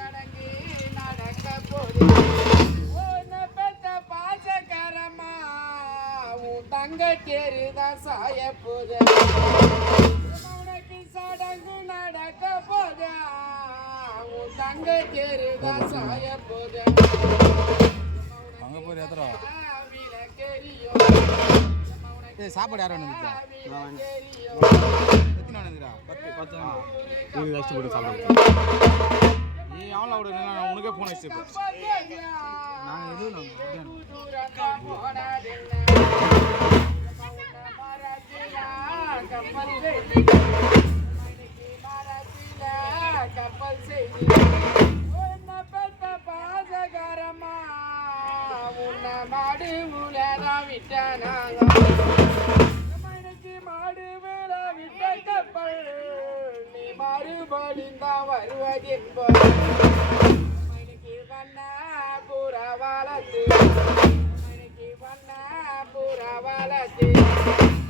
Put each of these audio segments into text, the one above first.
சடங்கு நடக்க போது உன்னை பெத்த பாசக்காரமா உன் தங்க தேருதான் சாய போது உனக்கு சடங்கு நடக்க போது உன் தங்க தேருதான் சாய போது சாப்பாடு யாரும் நீ அவளை விட உனக்கே போன் வச்சு நாங்கள் எதுவும் கப்பல் செய்தி பாசகரமா உன்னை மாடு உலதான் விட்டானாங்க மாடு மேல விட்ட கப்பல் நீ மறுபடிந்தான் வருவதென்பது மணிக்கு வண்ண புறவாளத்து மணிக்கு வண்ண புறவாளத்து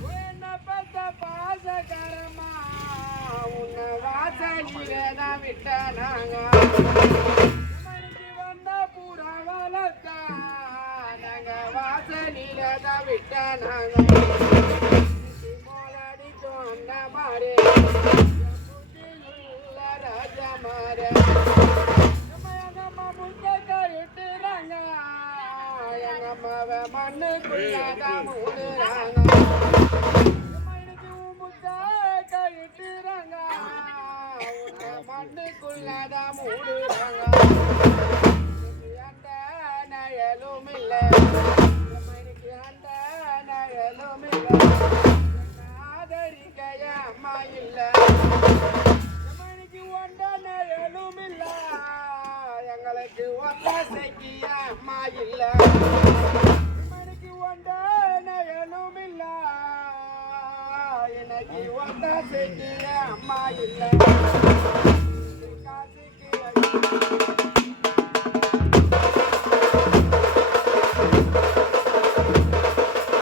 உன்னை பத்த பாசகரமா உன்னை வாசலில தான் விட்டானாங்க மணிக்கு வந்த புறவாளத்தா நாங்க வாசலில தான் விட்டானாங்க மாறே ராஜா மாறே முட்டைட்டுறாங்க எங்க அம்மாவை மண்ணுக்குள்ளாதான் மூடுறாங்க முட்டைட்டுறாங்க மண்ணுக்குள்ளாதான் மூடுறாங்க அந்த நயலும் இல்லை அந்த நயலும் இல்லை அம்மா இல்ல மணிக்கு ஒன்றும் இல்ல எங்களுக்கு ஒத்தாசைக்கு அம்மா இல்ல மணிக்கு ஒன்றும் இல்ல எனக்கு ஒத்தாசைக்கு அம்மா இல்ல காசுக்கு